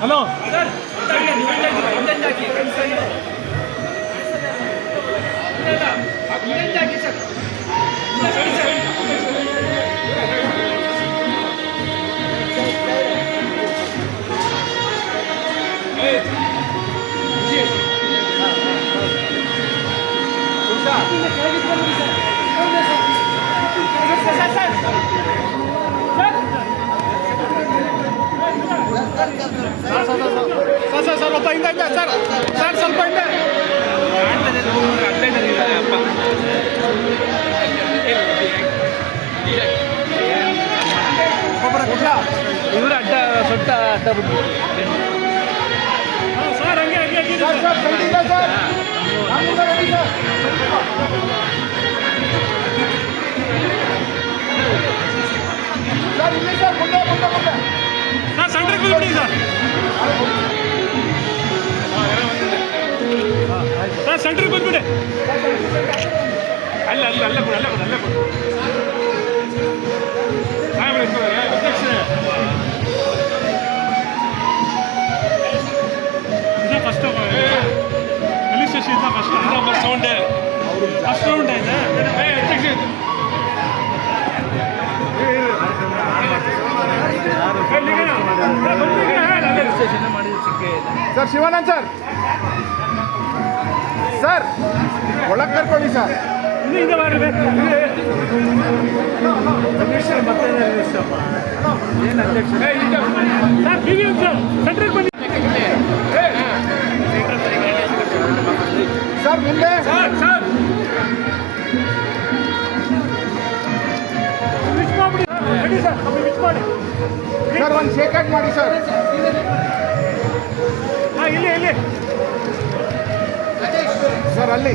hello sir ಸ್ವಲ್ಪ ಹಿಂದೆ sir sir ಸ್ವಲ್ಪ ಹಿಂದೆ ಇವರು ಅಡ್ಡ ಸೊಟ್ಟ ಅಡ್ಡ ಬಿಟ್ಟು ಸರ್ ಹಂಗೆ ಹಂಗೆ ಸರ್ ಇಲ್ಲಿ ಸರ್ ಮುಂದೆ ಮುಂದೆ ಮುಂದೆ ಸರ್ ಸೆಂಟ್ರಿಗೆ ಬಿಟ್ಬಿಡಿ ಸರ್ ಸರ್ ಸೆಂಟ್ರಿಗೆ ಬಂದ್ಬಿಡಿ ಅಲ್ಲ ಅಲ್ಲ ಅಲ್ಲ ಕೊಡು ಅಲ್ಲ ಕೊಡು ಅಲ್ಲ ಕೊಡು ಅಧ್ಯಕ್ಷ ಇದು ಫಸ್ಟ್ ಪೊಲೀಸ್ ಸ್ಟೇಷನ್ ಇಂದ ಫಸ್ಟ್ ಸೌಂಡ್ ಫಸ್ಟ್ ರೌಂಡ್ ಆಯ್ತಾ ಅಧ್ಯಕ್ಷ ಸರ್ ಶಿವಾನಂದ್ ಸರ್ ಸರ್ ಒಳಗೆ ಕರ್ಕೊಳ್ಳಿ ಸರ್ ಹಿಂದೆ ಮಾಡಿದೆ ಏನು ಅಧ್ಯಕ್ಷ ಸರ್ ಬಿ ಸರ್ ಸೆಂಟ್ರಿಗೆ ಬನ್ನಿ ಸರ್ ಮುಂದೆ ಸರ್ ಸರ್ ಮಿಸ್ ಮಾಡಿ ರೆಡಿ ಸರ್ ಮಿಸ್ ಮಾಡಿ ಸರ್ ಒಂದು ಶೇಕ್ ಹ್ಯಾಂಡ್ ಮಾಡಿ ಸರ್ ಹಾಂ ಇಲ್ಲಿ ಇಲ್ಲಿ ಸರ್ ಅಲ್ಲಿ